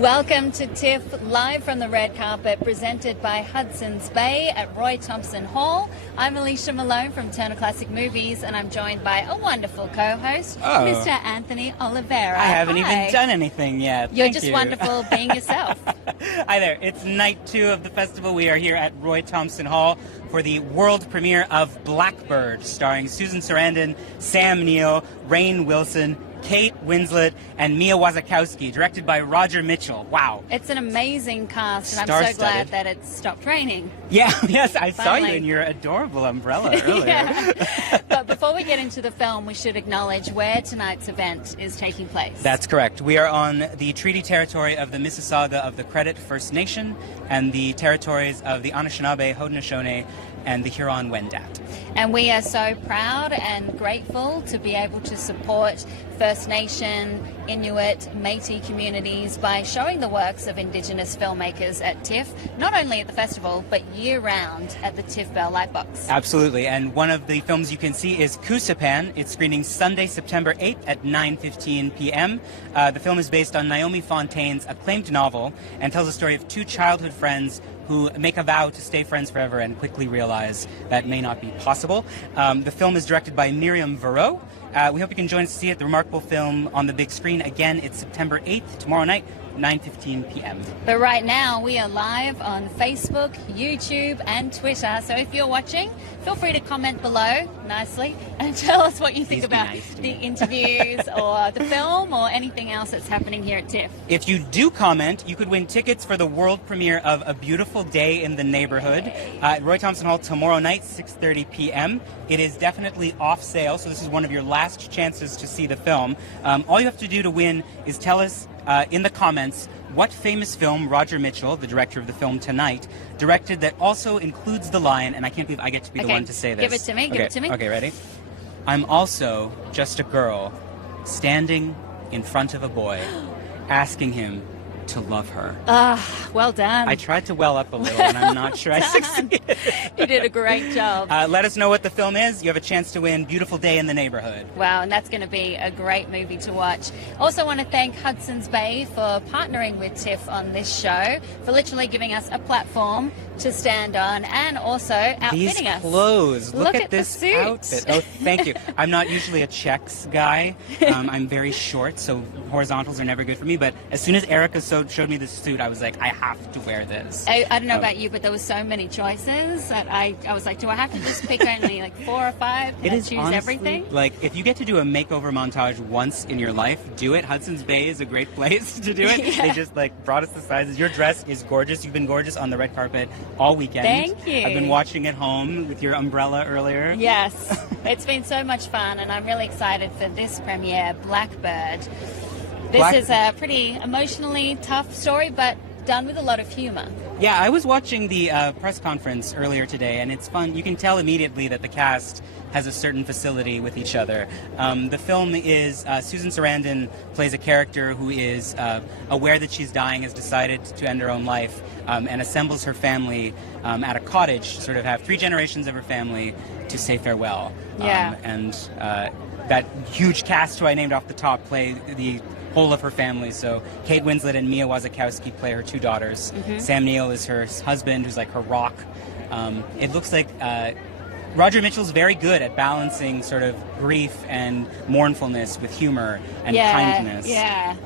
Welcome to TIFF, live from the red carpet, presented by Hudson's Bay at Roy Thompson Hall. I'm Alicia Malone from Turner Classic Movies, and I'm joined by a wonderful co-host, Mr. Anthony Oliveira. I haven't even done anything yet. You're just wonderful being yourself. Hi there. It's night 2 of the festival. We are here at Roy Thompson Hall for the world premiere of Blackbird, starring Susan Sarandon, Sam Neill, Rainn Wilson, Kate Winslet, and Mia Wasikowski, directed by Roger Mitchell. Wow. It's an amazing cast, and I'm so glad that it stopped raining. Yeah, yes, I saw you in your adorable umbrella earlier. Yeah. But before we get into the film, we should acknowledge where tonight's event is taking place. That's correct. We are on the treaty territory of the Mississauga of the Credit First Nation and the territories of the Anishinaabe, Haudenosaunee, and the Huron-Wendat. And we are so proud and grateful to be able to support First Nation, Inuit, Métis communities by showing the works of Indigenous filmmakers at TIFF, not only at the festival, but year-round at the TIFF Bell Lightbox. Absolutely, and one of the films you can see is Kusapan. It's screening Sunday, September 8th at 9:15 p.m. The film is based on Naomi Fontaine's acclaimed novel and tells the story of two childhood friends who make a vow to stay friends forever and quickly realize that may not be possible. The film is directed by Miriam Varot. We hope you can join us to see it. The remarkable film on the big screen. Again, it's September 8th, tomorrow night, 9:15 p.m. But right now, we are live on Facebook, YouTube, and Twitter. So if you're watching, feel free to comment below nicely and tell us what you think about the interviews or the film or anything else that's happening here at TIFF. If you do comment, you could win tickets for the world premiere of A Beautiful Day in the Neighborhood at Roy Thompson Hall tomorrow night, 6:30 p.m. It is definitely off sale, so this is one of your last chances to see the film. All you have to do to win is tell us in the comments what famous film Roger Mitchell, the director of the film tonight, directed that also includes the line, and I can't believe I get to be the one to say this. Give it to me, give it to me. Okay, ready? I'm also just a girl standing in front of a boy, asking him to love her. Well done. I tried to well up a little, and I'm not sure I succeeded. You did a great job. Let us know what the film is. You have a chance to win Beautiful Day in the Neighborhood. Wow, and that's going to be a great movie to watch. Also want to thank Hudson's Bay for partnering with TIFF on this show, for literally giving us a platform to stand on, and also outfitting us. These clothes. Look at this suit. Outfit. Oh, thank you. I'm not usually a checks guy. I'm very short, so horizontals are never good for me. But as soon as Erica showed me this suit, I was like, I have to wear this. I don't know about you, but there were so many choices that I was like, do I have to just pick only like 4 or 5? It is choose honestly, everything? Like, if you get to do a makeover montage once in your life, do it. Hudson's Bay is a great place to do it. Yeah. They just like brought us the sizes. Your dress is gorgeous. You've been gorgeous on the red carpet all weekend. Thank you. I've been watching at home with your umbrella earlier. Yes, it's been so much fun, and I'm really excited for this premiere, Blackbird. This is a pretty emotionally tough story, but done with a lot of humor. Yeah, I was watching the press conference earlier today, and it's fun. You can tell immediately that the cast has a certain facility with each other. The film is, Susan Sarandon plays a character who is aware that she's dying, has decided to end her own life, and assembles her family at a cottage to sort of have 3 generations of her family to say farewell. Yeah. And that huge cast who I named off the top play the whole of her family. So Kate Winslet and Mia Wasikowski play her 2 daughters. Sam Neill is her husband, who's like her rock. It looks like Roger Mitchell's very good at balancing sort of grief and mournfulness with humor and kindness. Yeah.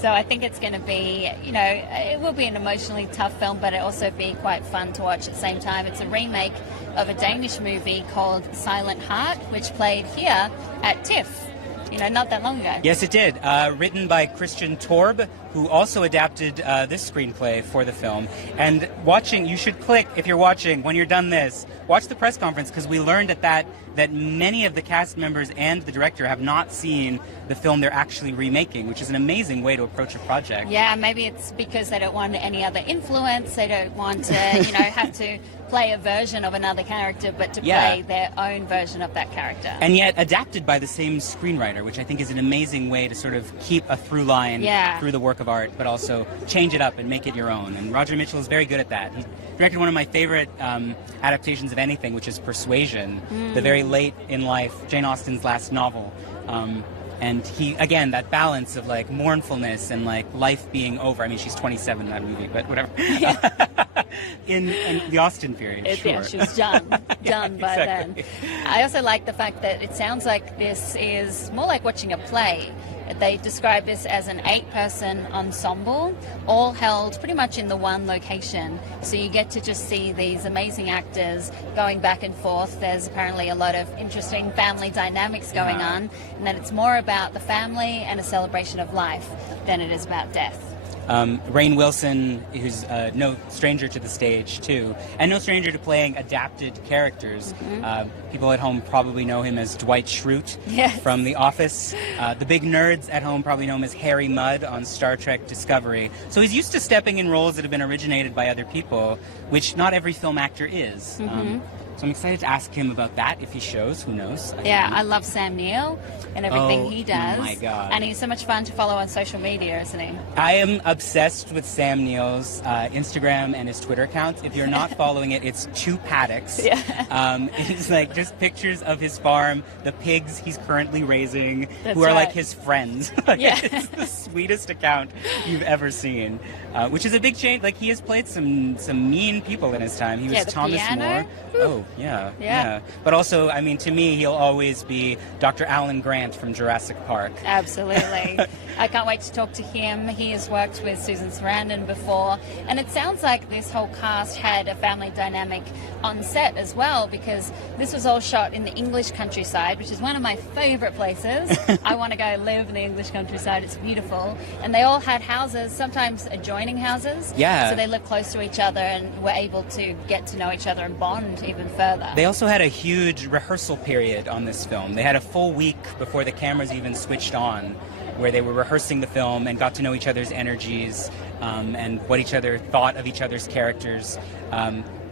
So I think it's going to be, you know, it will be an emotionally tough film, but it'll also be quite fun to watch at the same time. It's a remake of a Danish movie called Silent Heart, which played here at TIFF, you know, not that long ago. Yes, it did. Written by Christian Torb, who also adapted this screenplay for the film. And watching, you should click, if you're watching, when you're done this, watch the press conference, because we learned at that many of the cast members and the director have not seen the film they're actually remaking, which is an amazing way to approach a project. Yeah, maybe it's because they don't want any other influence. They don't want to, you know, have to play a version of another character, but to play their own version of that character. And yet adapted by the same screenwriter, which I think is an amazing way to sort of keep a through line through the work of art, but also change it up and make it your own. And Roger Mitchell is very good at that. He directed one of my favorite adaptations of anything, which is Persuasion, the very late in life Jane Austen's last novel. And he, again, that balance of like mournfulness and like life being over. I mean, she's 27 in that movie, but whatever. in the Austen period, sure. Yeah, she was done by exactly. then. I also like the fact that it sounds like this is more like watching a play. They describe this as an 8-person ensemble, all held pretty much in the one location. So you get to just see these amazing actors going back and forth. There's apparently a lot of interesting family dynamics going on, and that it's more about the family and a celebration of life than it is about death. Rainn Wilson, who's no stranger to the stage, too, and no stranger to playing adapted characters. People at home probably know him as Dwight Schrute from The Office. The big nerds at home probably know him as Harry Mudd on Star Trek Discovery. So he's used to stepping in roles that have been originated by other people, which not every film actor is. So I'm excited to ask him about that if he shows. Who knows? I love Sam Neill and everything he does. Oh my God. And he's so much fun to follow on social media, isn't he? I am obsessed with Sam Neill's Instagram and his Twitter account. If you're not following it, it's 2 paddocks. It's like just pictures of his farm, the pigs he's currently raising, who are like his friends. It's the sweetest account you've ever seen, which is a big change. Like, he has played some mean people in his time. He was Thomas More. Oh, yeah. But also, I mean, to me, he'll always be Dr. Alan Grant from Jurassic Park. Absolutely. I can't wait to talk to him. He has worked with Susan Sarandon before, and it sounds like this whole cast had a family dynamic on set as well, because this was all shot in the English countryside, which is one of my favorite places. I want to go live in the English countryside. It's beautiful. And they all had houses, sometimes adjoining houses. So they lived close to each other and were able to get to know each other and bond even further. They also had a huge rehearsal period on this film. They had a full week before the cameras even switched on, where they were rehearsing the film and got to know each other's energies and what each other thought of each other's characters.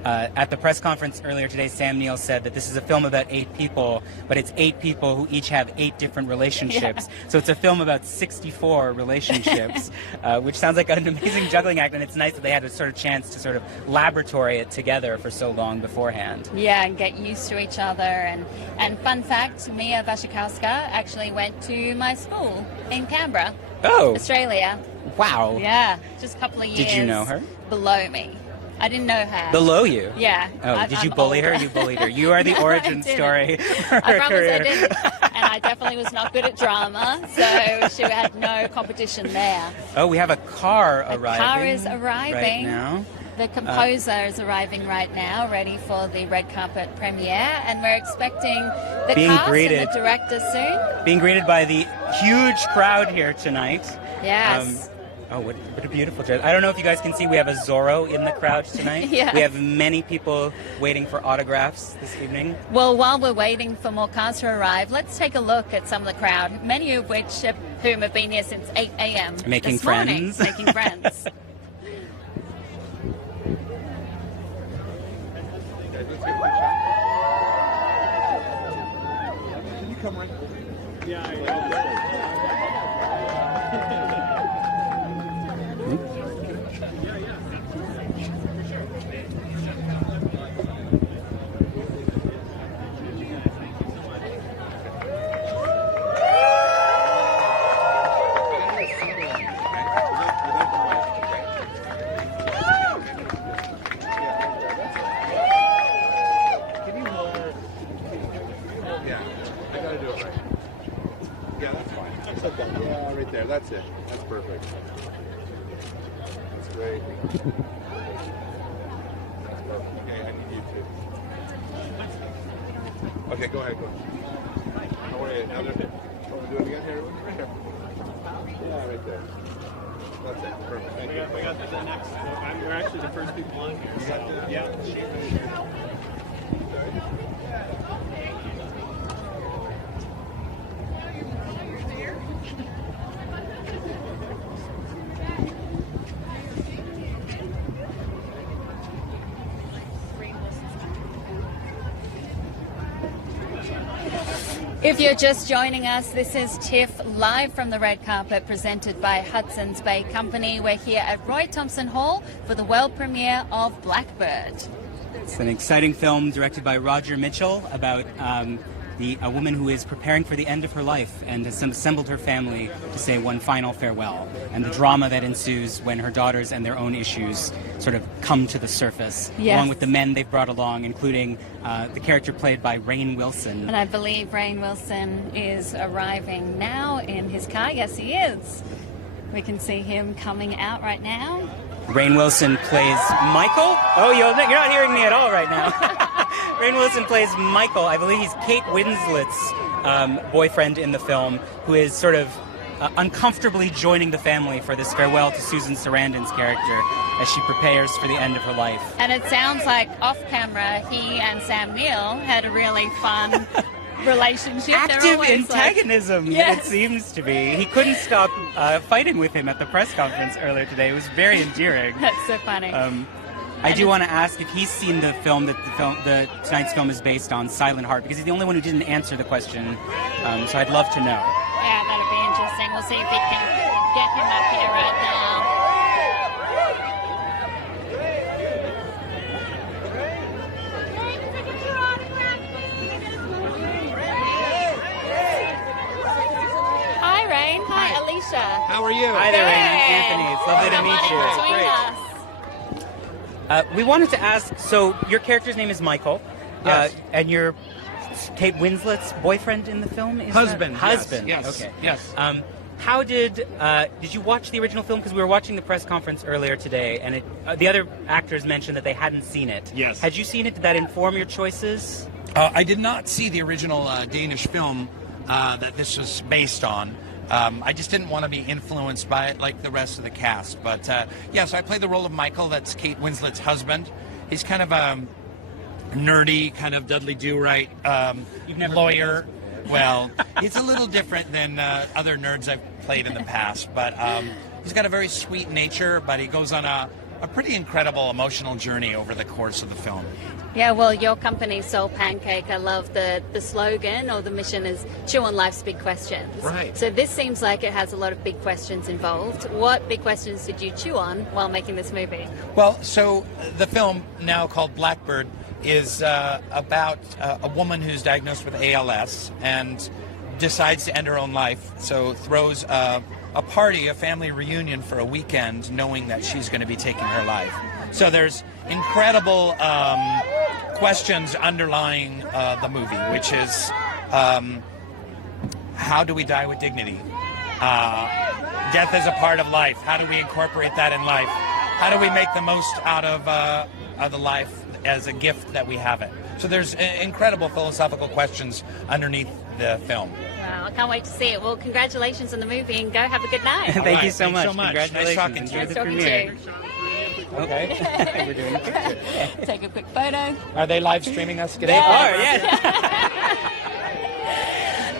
At the press conference earlier today, Sam Neill said that this is a film about 8 people, but it's 8 people who each have 8 different relationships. So it's a film about 64 relationships, which sounds like an amazing juggling act, and it's nice that they had a sort of chance to sort of laboratory it together for so long beforehand. Yeah, and get used to each other. And fun fact, Mia Wasikowska actually went to my school in Canberra, Australia. Wow. Yeah, just a couple of years Did you know her? Below me. I didn't know her. Below you? Yeah. Oh, did you bully her? You bullied her. You are the origin story. I promise I didn't. And I definitely was not good at drama, so she had no competition there. Oh, we have a car arriving. A car is arriving right now. The composer is arriving right now, ready for the red carpet premiere, and we're expecting the cast and the director soon. Being greeted by the huge crowd here tonight. Yes. Oh, what a beautiful dress. I don't know if you guys can see, we have a Zorro in the crowd tonight. We have many people waiting for autographs this evening. Well, while we're waiting for more cars to arrive, let's take a look at some of the crowd, many of whom have been here since 8 a.m. Making friends. Making friends. Can you come right? Yeah. That's it. That's perfect. That's great. That's perfect. Okay, I need you to. Okay, go ahead. How are you? Now do it again here. Right here. Yeah, right there. That's it. Perfect. Thank you. We got the next. We're actually the first people on here. You got the, yeah. If you're just joining us, this is TIFF live from the red carpet, presented by Hudson's Bay Company. We're here at Roy Thomson Hall for the world premiere of Blackbird. It's an exciting film directed by Roger Mitchell about a woman who is preparing for the end of her life and has assembled her family to say one final farewell, and the drama that ensues when her daughters and their own issues sort of come to the surface, along with the men they've brought along, including the character played by Rainn Wilson. And I believe Rainn Wilson is arriving now in his car. Yes, he is. We can see him coming out right now. Rainn Wilson plays Michael. Oh, you're not hearing me at all right now. Rainn Wilson plays Michael. I believe he's Kate Winslet's boyfriend in the film, who is sort of uncomfortably joining the family for this farewell to Susan Sarandon's character as she prepares for the end of her life. And it sounds like off camera, he and Sam Neill had a really fun relationship. Active antagonism, Yes. it seems to be. He couldn't stop fighting with him at the press conference earlier today. It was very endearing. That's so funny. I do want to ask if he's seen the film that tonight's film is based on, Silent Heart, because he's the only one who didn't answer the question. So I'd love to know. Yeah, that'll be interesting. We'll see if we can get him up here right now. Hi, Rainn. Hi, Alicia. How are you? Hi there, Rainn. Anthony. It's lovely to meet you. Between us. We wanted to ask, so your character's name is Michael, Yes. and you're Kate Winslet's boyfriend in the film? Is Husband. that? Husband. Yes. Okay. Yes. How did you watch the original film? Because we were watching the press conference earlier today, and the other actors mentioned that they hadn't seen it. Yes. Had you seen it? Did that inform your choices? I did not see the original Danish film that this was based on. I just didn't want to be influenced by it like the rest of the cast. But yes, I play the role of Michael. That's Kate Winslet's husband. He's kind of a nerdy, kind of Dudley Do-Right lawyer. Well, it's a little different than other nerds I've played in the past. But he's got a very sweet nature, but he goes on a pretty incredible emotional journey over the course of the film. Yeah, well, your company, Soul Pancake, I love the slogan or the mission is chew on life's big questions. Right. So this seems like it has a lot of big questions involved. What big questions did you chew on while making this movie? Well, so the film, now called Blackbird, is about a woman who's diagnosed with ALS and decides to end her own life. So throws a party, a family reunion for a weekend, knowing that she's going to be taking her life. So there's incredible questions underlying the movie, which is how do we die with dignity? Death is a part of life. How do we incorporate that in life? How do we make the most out of the life as a gift that we have it? So there's incredible philosophical questions underneath the film. Wow, I can't wait to see it. Well, congratulations on the movie and go have a good night. Thank you so Thanks much. so much. Congratulations. Nice talking to Enjoy you. the Nice talking premiere. to Okay. We're doing a picture. you. Take a quick photo. Are they live streaming us today? They are, yes.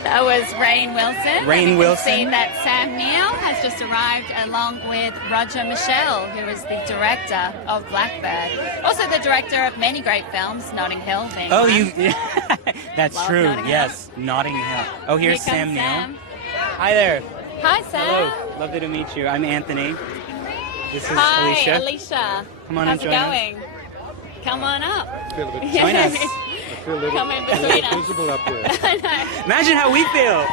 That was Rainn Wilson. Rainn And you Wilson. can see that Sam Neill has just arrived along with Roger Michelle, who is the director of Blackbird. Also the director of many great films, Notting Hill being Oh, one. that's Love true. Notting Hill. Yes, Notting Hill. Oh, here's Here Sam comes Neill. Sam. Hi there. Hi, Sam. Hello. Lovely to meet you. I'm Anthony. This is Hi, Alicia. Alicia. Come on How's and it join us. going? Come on up. I feel a bit, Join us. I feel a little, Come in a between little us. visible up here. I know. Imagine how we feel.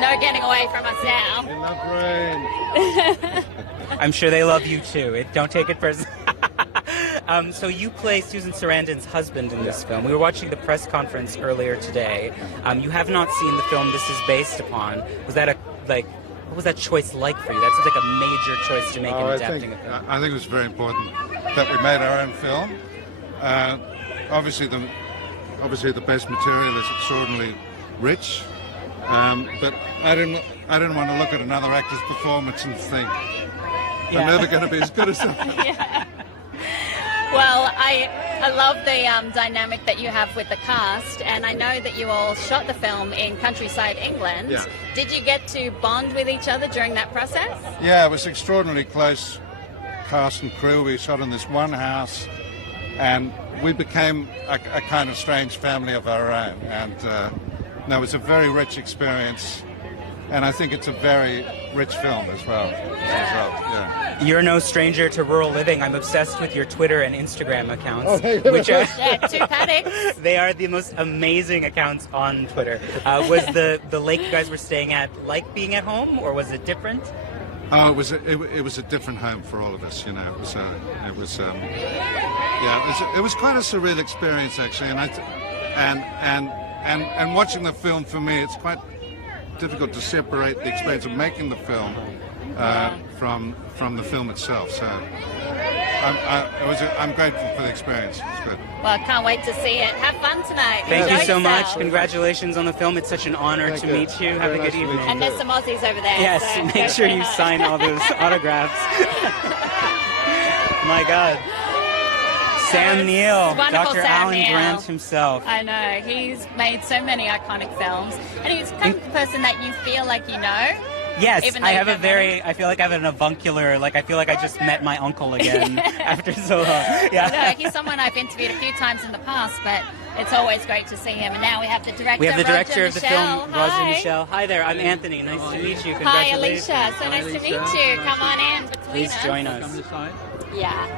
No getting away from us now. In love rain. I'm sure they love you too. Don't take it personally. So you play Susan Sarandon's husband in this film. We were watching the press conference earlier today. You have not seen the film this is based upon. Was that what was that choice like for you? That seems like a major choice to make in adapting a film. I think it was very important that we made our own film. Obviously, the base material is extraordinarily rich, but I didn't want to look at another actor's performance and think they're never going to be as good as them. Well, I love the dynamic that you have with the cast, and I know that you all shot the film in countryside England. Yeah. Did you get to bond with each other during that process? Yeah, it was extraordinarily close cast and crew. We shot in this one house, and we became a kind of strange family of our own. And no, it was a very rich experience, and I think it's a very rich film as well. As a result, yeah. You're no stranger to rural living. I'm obsessed with your Twitter and Instagram accounts, which are Yeah, 2 paddocks. they are the most amazing accounts on Twitter. Was the lake you guys were staying at like being at home, or was it different? Oh, it was a different home for all of us. You know, it was quite a surreal experience actually, and watching the film for me, it's quite difficult to separate the experience of making the film from the film itself. So I'm grateful for the experience. It's good. Well, can't wait to see it. Have fun tonight. Thank Enjoy you so yourself. much. Congratulations on the film. It's such an honor Thank to you. meet you. Have Very a nice good to meet evening. you. And there's some Aussies over there. Yes, so make go sure say you hi. sign all those autographs. My God. Sam Neill, wonderful Dr. Sam Alan Neill. Grant himself. I know. He's made so many iconic films. And he's kind of the person that you feel like you know. Yes, Even though I you have a don't very, I feel like I have an avuncular, like I feel like I just met my uncle again after so long. Yeah. No, he's someone I've interviewed a few times in the past, but it's always great to see him. And now we have the director, We have the director Roger of the Michel. film, Roger Hi. Michel. Hi there, I'm Anthony. Nice to meet you. Hi, Congratulations. Alicia. So nice to meet you. Come on in between Please us. join us. Yeah.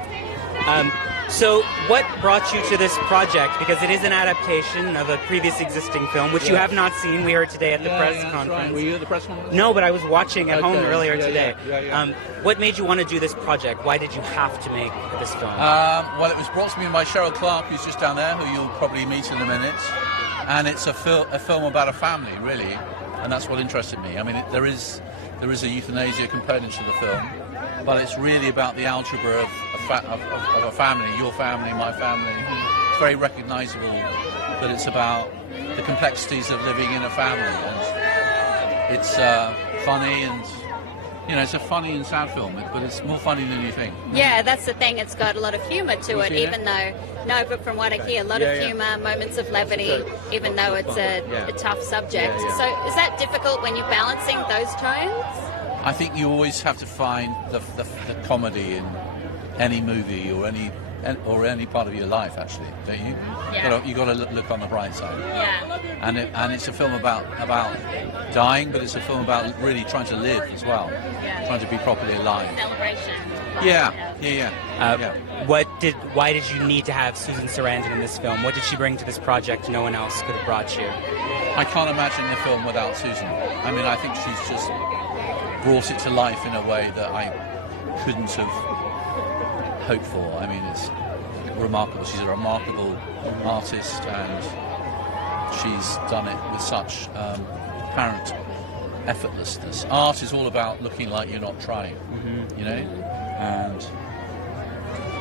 So what brought you to this project? Because it is an adaptation of a previous existing film, which you have not seen. We heard today at the press conference. Right. Were you at the press conference? No, but I was watching at home earlier Yeah, today. yeah. What made you want to do this project? Why did you have to make this film? Well, it was brought to me by Cheryl Clark, who's just down there, who you'll probably meet in a minute. And it's a film about a family, really, and that's what interested me. I mean, there is a euthanasia component to the film, but it's really about the algebra of a family, your family, my family. It's very recognisable that it's about the complexities of living in a family, and it's funny, and it's a funny and sad film, but it's more funny than you think. Yeah, that's the thing. It's got a lot of humour to it, even though, no, but from what I hear, a lot of humour, moments of levity, even though it's a tough subject. So is that difficult when you're balancing those tones? I think you always have to find the comedy in any movie or any part of your life, actually, don't you? Yeah. You got to look on the bright side. Yeah. And it's a film about dying, but it's a film about really trying to live as well, trying to be properly alive. Celebration. Yeah. Why did you need to have Susan Sarandon in this film? What did she bring to this project no one else could have brought you? I can't imagine the film without Susan. I mean, I think she's just brought it to life in a way that I couldn't have hoped for. I mean, it's remarkable. She's a remarkable artist, and she's done it with such apparent effortlessness. Art is all about looking like you're not trying, and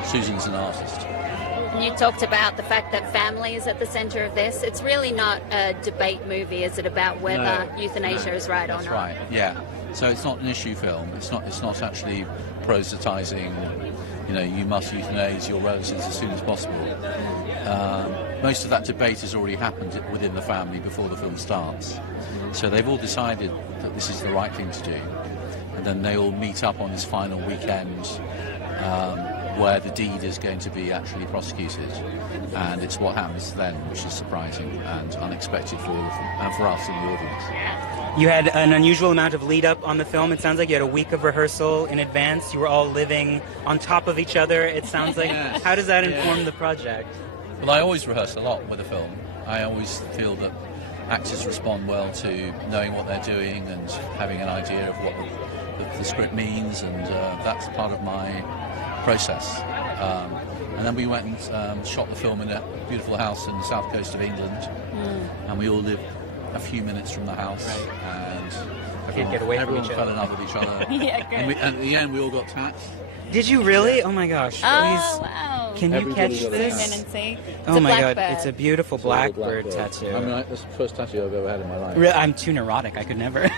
Susan's an artist. And you talked about the fact that family is at the centre of this. It's really not a debate movie, is it, about whether euthanasia is right or not? That's right, yeah. So it's not an issue film. It's not actually proselytising, you must euthanize your relatives as soon as possible. Most of that debate has already happened within the family before the film starts. So they've all decided that this is the right thing to do. And then they all meet up on this final weekend where the deed is going to be actually prosecuted. And it's what happens then, which is surprising and unexpected for all of them, and for us in the audience. You had an unusual amount of lead up on the film. It sounds like you had a week of rehearsal in advance. You were all living on top of each other, it sounds like. Yes. How does that inform the project? Well, I always rehearse a lot with a film. I always feel that actors respond well to knowing what they're doing and having an idea of what the script means, and that's part of my process. And then we went and shot the film in a beautiful house in the south coast of England, and we all lived a few minutes from the house, and everyone fell in love with each other. Yeah, good. And at the end, we all got tats. Did you really? Oh my gosh. Oh, Please, wow. can you Everybody catch got a Zoom in this? and see. It's Oh a my god, blackbird. it's a beautiful blackbird tattoo. I mean, that's the first tattoo I've ever had in my life. I'm too neurotic, I could never.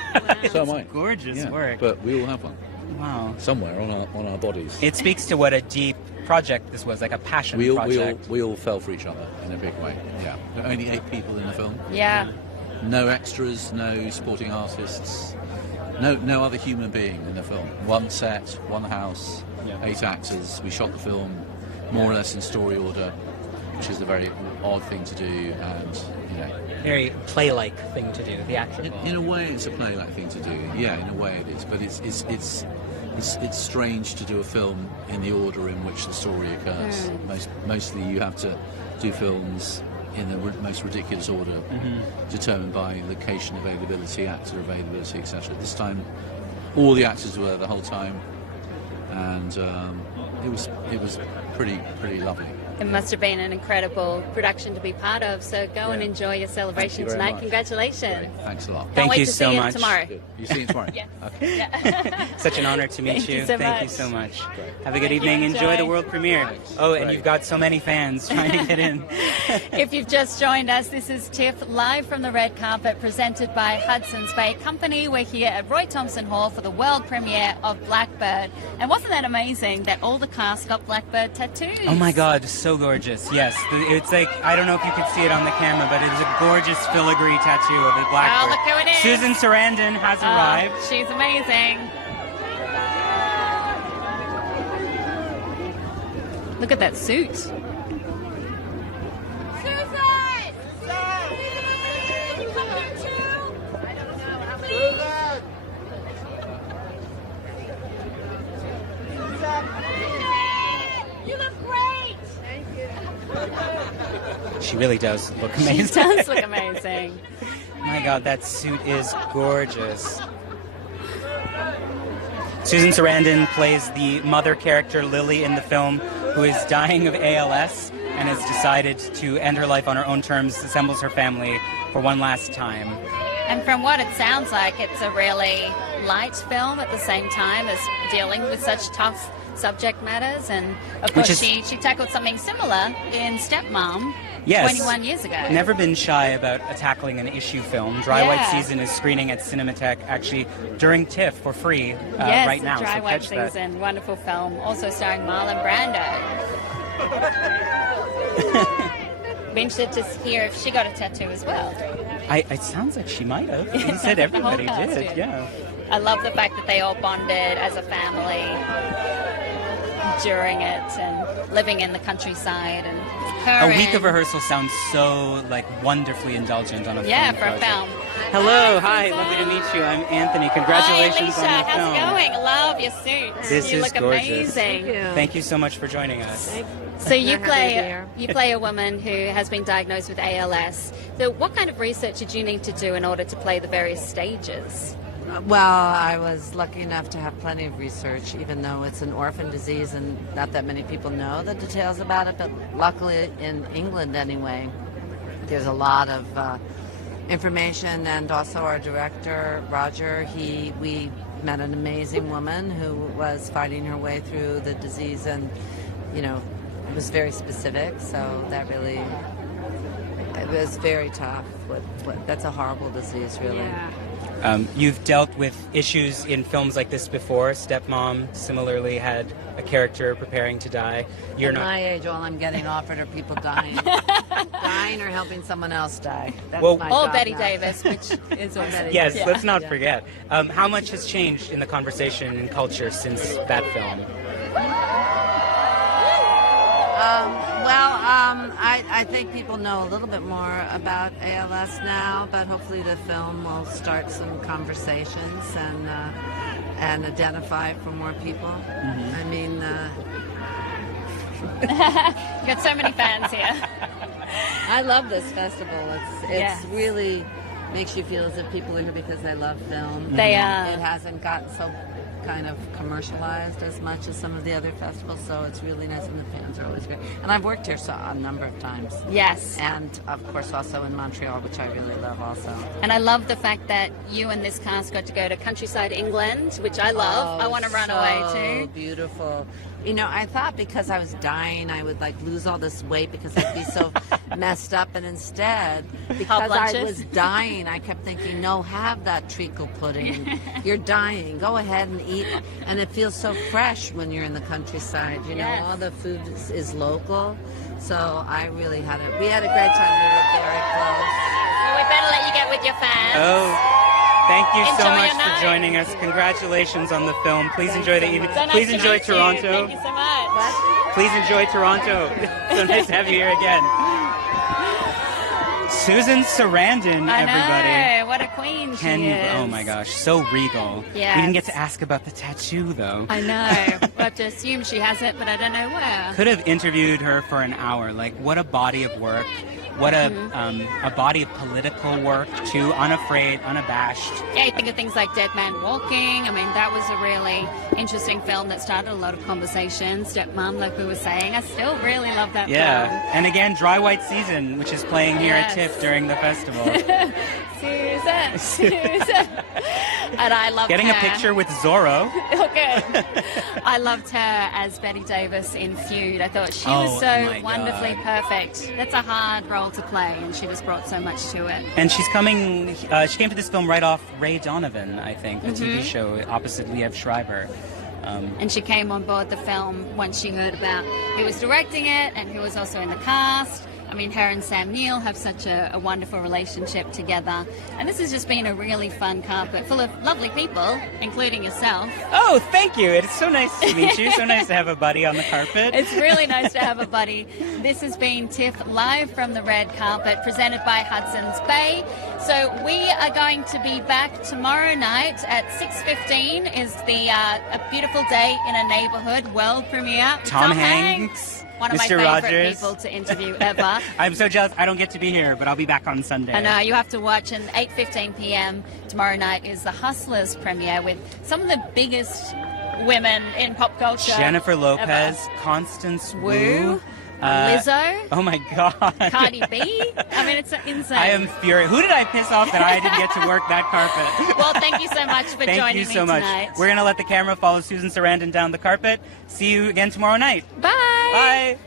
So am I. Gorgeous work. But we all have one Wow. somewhere on our bodies. It speaks to what a deep project this was, like a passion project. We all fell for each other in a big way. Yeah, there are only 8 people in the film. Yeah. No extras, no supporting artists, no other human being in the film. One set, one house, 8 actors. We shot the film more or less in story order. which is a very odd thing to do, and Very play-like thing to do, the action. in a way, it's a play-like thing to do. Yeah, in a way it is, but it's strange to do a film in the order in which the story occurs. Mostly, you have to do films in the most ridiculous order, determined by location availability, actor availability, etc. This time, all the actors were there the whole time, and it was pretty lovely. It must have been an incredible production to be part of. So go and enjoy your celebration Thank you very tonight. much. Congratulations. Great. Thanks a lot. Can't Thank wait you to so see much. you tomorrow. Good. You see you tomorrow. Yes. Okay. Yeah. Such an honor to meet Thank you you. so Thank you much. so much. Great. Have a good evening. Enjoy the world premiere. Thanks. Oh, and Great. you've got so many fans trying to get in. If you've just joined us, this is TIFF live from the red carpet, presented by Hudson's Bay Company. We're here at Roy Thompson Hall for the world premiere of Blackbird. And wasn't that amazing that all the cast got Blackbird tattoos? Oh my God, so gorgeous. Yes, it's like, I don't know if you could see it on the camera, but it is a gorgeous filigree tattoo of a blackbird. Oh, look who it is. Susan Sarandon has arrived. She's amazing. Look at that suit. Susan! You look great! Thank you. She really does look amazing. She does look amazing. My God, that suit is gorgeous. Susan Sarandon plays the mother character Lily in the film, who is dying of ALS and has decided to end her life on her own terms, assembles her family for one last time. And from what it sounds like, it's a really light film at the same time as dealing with such tough subject matters. And of course, she tackled something similar in Stepmom. Yes. 21 years ago. Never been shy about tackling an issue film. Dry White Season is screening at Cinematheque, actually during TIFF for free right now. Dry so White catch that. Season, wonderful film, also starring Marlon Brando. Be interested to hear if she got a tattoo as well. It sounds like she might have. He said everybody The whole cast did. did. Yeah. I love the fact that they all bonded as a family during it and living in the countryside. And her A week of and- rehearsal sounds so wonderfully indulgent on a Yeah, film for a project. film. Hello, Hi, hi, lovely to Susan. meet you. I'm Anthony. Congratulations Hi, Alicia. on the film. How's it going? Love your suit. This you is look gorgeous. amazing. Thank you so much for joining us. So you play a woman who has been diagnosed with ALS. So what kind of research did you need to do in order to play the various stages? Well, I was lucky enough to have plenty of research, even though it's an orphan disease and not that many people know the details about it. But luckily, in England anyway, there's a lot of information. And also our director, Roger, we met an amazing woman who was fighting her way through the disease, and it was very specific. So that really, it was very tough. That's a horrible disease, really. Yeah. You've dealt with issues in films like this before. Stepmom similarly had a character preparing to die. You're At not. my age, all I'm getting offered are people dying. Dying or helping someone else die. That's Well- my Or job Betty now. Davis, which is awesome. Yes, Yeah. let's not Yeah. forget. How much has changed in the conversation and culture since that film? I think people know a little bit more about ALS now, but hopefully the film will start some conversations and identify for more people. I mean, You've got so many fans here. I love this festival. It's Yeah. really makes you feel as if people are here because they love film. They are. It hasn't gotten so kind of commercialized as much as some of the other festivals, so it's really nice, and the fans are always great. And I've worked here a number of times. Yes. And of course also in Montreal, which I really love also. And I love the fact that you and this cast got to go to countryside England, which I love. I want to run away too. Beautiful. I thought because I was dying, I would lose all this weight because I'd be so messed up. And instead, because I lunches? was dying, I kept thinking, no, have that treacle pudding. You're dying. Go ahead and eat. And it feels so fresh when you're in the countryside. Yes. All the food is local. So I really we had a great time. We were very close. Well, we better let you get with your fans. Oh, thank you so Enjoy much your for night. joining us. Congratulations on the film. Please enjoy the evening. So nice Please to enjoy meet you. Toronto. Thank you so much. Please enjoy Toronto. So nice to have you here again. Susan Sarandon, I everybody. know, what a queen she is. Oh my gosh, so regal. Yes. We didn't get to ask about the tattoo, though. I know. We'll have to assume she has it, but I don't know where. Could have interviewed her for an hour. Like, what a body of work. What a body of political work, too. Unafraid, unabashed. Yeah, you think of things like Dead Man Walking. I mean, that was a really interesting film that started a lot of conversation. Stepmom, like we were saying. I still really love that film. And again, Dry White Season, which is playing here at TIFF during the festival. Susan. And I loved Getting her. a picture with Zorro. Okay. I loved her as Betty Davis in Feud. I thought she was so wonderfully perfect. That's a hard role to play, and she just brought so much to it. And she's coming, she came to this film right off Ray Donovan, I think, the TV show opposite Liev Schreiber. And she came on board the film once she heard about who was directing it and who was also in the cast. I mean, her and Sam Neill have such a wonderful relationship together. And this has just been a really fun carpet full of lovely people, including yourself. Oh, thank you. It's so nice to meet you. So nice to have a buddy on the carpet. It's really nice to have a buddy. This has been TIFF live from the red carpet, presented by Hudson's Bay. So we are going to be back tomorrow night at 6:15 is the A Beautiful Day in a Neighborhood world premiere. Tom Hanks. One of Mr. my favorite Rogers. people to interview ever. I'm so jealous I don't get to be here, but I'll be back on Sunday. I know, you have to watch. And 8:15 p.m. tomorrow night is the Hustlers premiere with some of the biggest women in pop culture. Jennifer Lopez, ever. Constance Wu. Lizzo. Oh my God. Cardi B. I mean, it's insane. I am furious. Who did I piss off that I didn't get to work that carpet? Well, thank you so much for joining me tonight. Thank you so much. We're going to let the camera follow Susan Sarandon down the carpet. See you again tomorrow night. Bye. Bye.